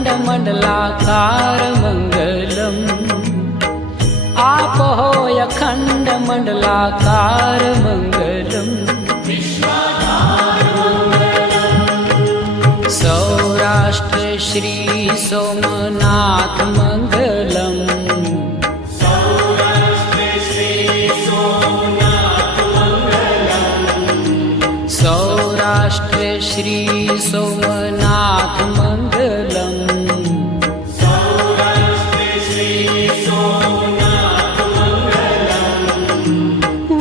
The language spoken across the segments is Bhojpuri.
अखण्डमण्डलाकार मङ्गलम् आपोय अखण्डमण्डलाकार मङ्गलम् सौराष्ट्र श्री सोमनाथ मङ्गलम् सौराष्ट्र श्री सोमनाथ मङ्गलम्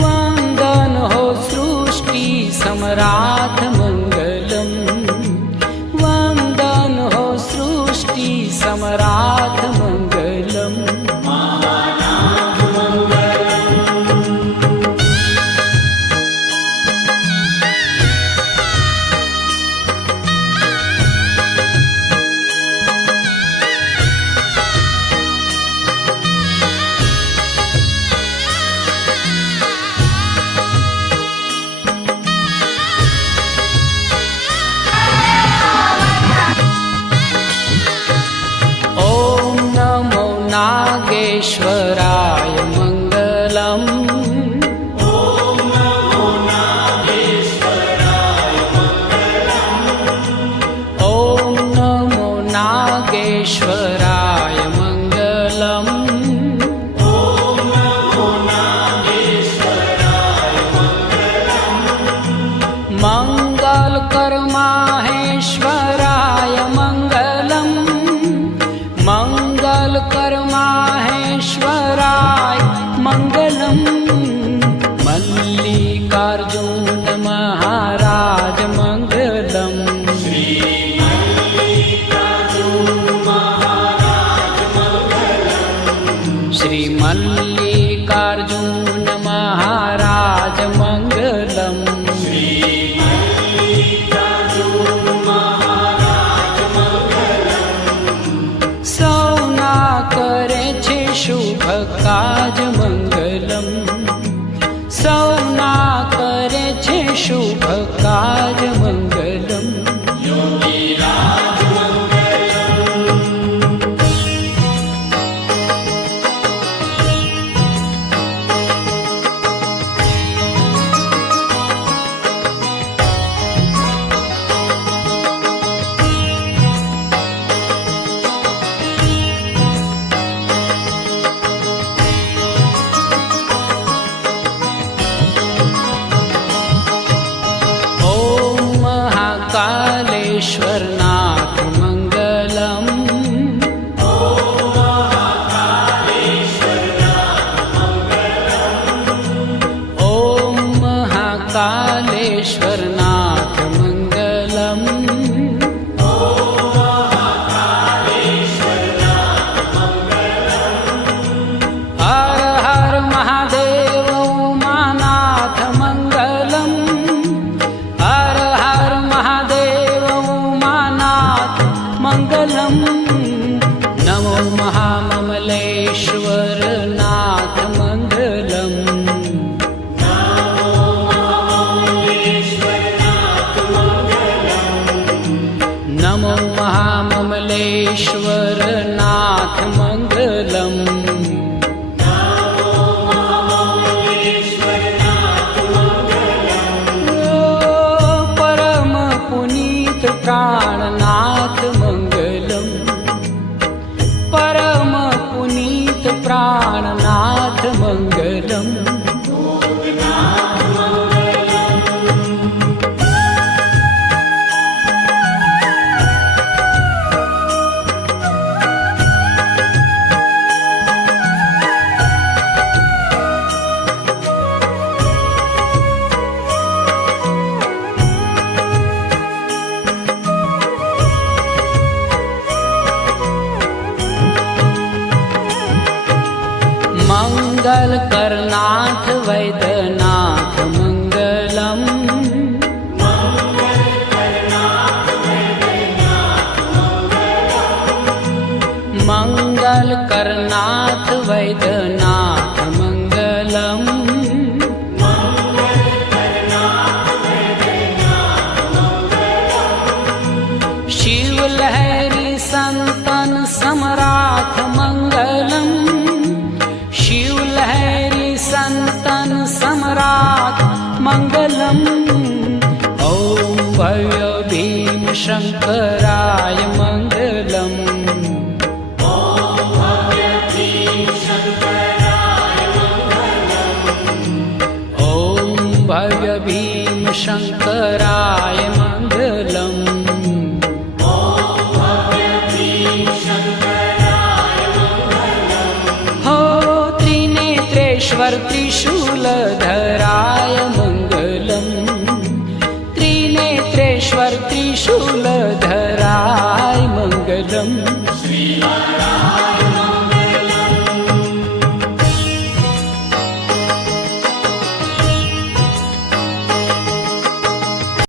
वन्दन हो सृष्टि सम्राट मङ्गलम् वन्दन हो सृष्टि सम्राट मङ्गलम् नागेश्वराय मङ्गलम् ॐ नमो नागेश्वराय मङ्गलम् ॐ नमो नागेश्वराय मङ्गलम् ॐ नमो नागेश्वराय मङ्गलम् मङ्गलकर माहेश्वराय मङ्गलम् मङ्गलकर माहेश्वराय मङ्गलम् मल्लिकार्जुन महाराज मङ्गलम् श्री मल्लिकार्जुन महाराज मङ्गलम् श्री मल्लिकार्जुन महाराज मङ्गलम् शुभ काज मंगलम सौना करे छे शुभ काज मंगलम योगी राज कालेश्वरनाथ मङ्गलम् ॐ महाकालेश्वरनाथ मङ्गलम् हर हर महादेव उमानाथ मङ्गलम् हर हर महादेव मङ्गलम् नमो महाममलेश्वर नाथ मङ्गलम् नमो महाममलेश्वर नाथ मङ्गलम् परम पुनीत प्राणनाथ मङ्गलम् परम पुनीत प्राणनाथ मङ्गलम् मंगल करनाथ वैद्यनाथ मंगलम मंगल करनाथ वैद्यनाथ मंगलम शिव लहरी संत शङ्कराय मङ्गलम् भव्य भीम शङ्कराय मङ्गलम् हो त्रिनेत्रेश्वर त्रिशूलधराय मङ्गलम् त्रिनेत्रेश्वर त्रिशूलधराय मङ्गलम्